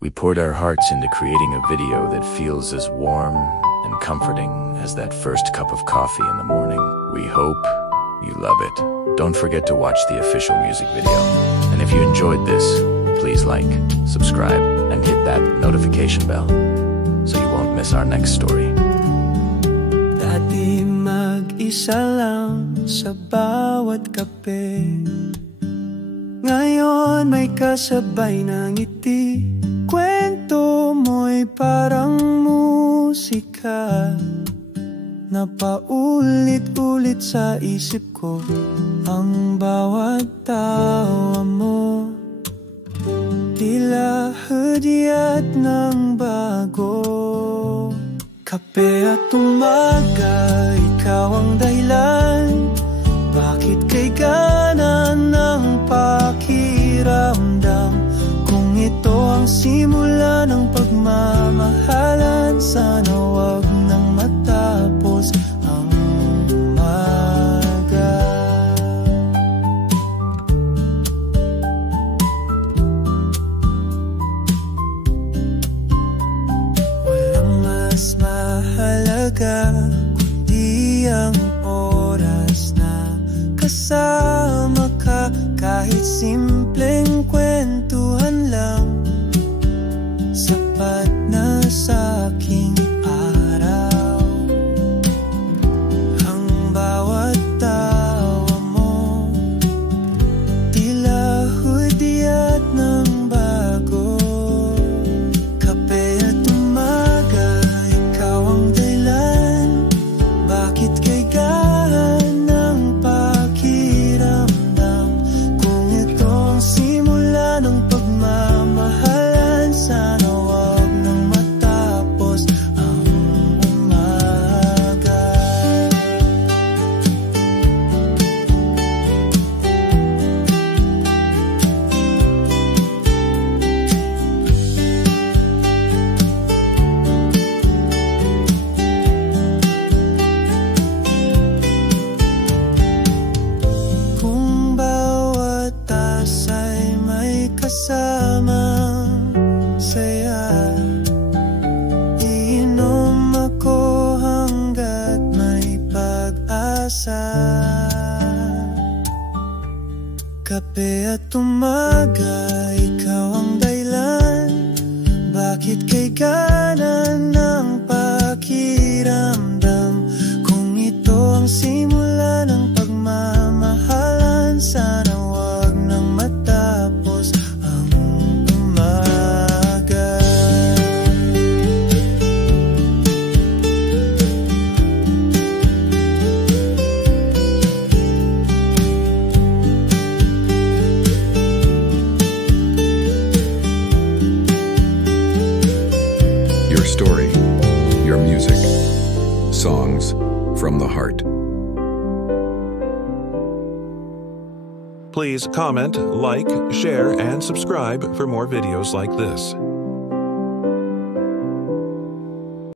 We poured our hearts into creating a video that feels as warm and comforting as that first cup of coffee in the morning. We hope you love it. Don't forget to watch the official music video. And if you enjoyed this, please like, subscribe, and hit that notification bell so you won't miss our next story. Dati mag-isa lang sa bawat kape, ngayon may kasabay na ngiti. Kwento mo'y parang musika na paulit-ulit sa isip ko. Ang bawat tawa mo tila hudyat ng bago. Kape at umaga, ikaw ang dahilan. Bakit kay gana ng pakiramdam? Kung ito ang simula ng pagmamahalan, sana wag nang matapos ang umaga. Walang mas mahalaga kundi ang oras na kasama ka. Kahit simpleng kwentuhan lang, sapat na sa aking araw. Ang bawat tawa mo tila hudyat ng bago. Kape at umaga, ikaw ang dahilan. Bakit kay gaan ng pakiramdam? Kung ito ang simula ng pagmamahalan, sana wag nang matapos ang umaga. Kung bawat tasay may kasamang saya, iinom ako hanggat may pag-asa. Kape at umaga, ikaw ang dahilan. Bakit kay gana ng pakiramdam? Kung ito ang simula ng pagmamahalan, sana wag nang matapos ang umaga. Your story, your music, songs from the heart. Please comment, like, share, and subscribe for more videos like this.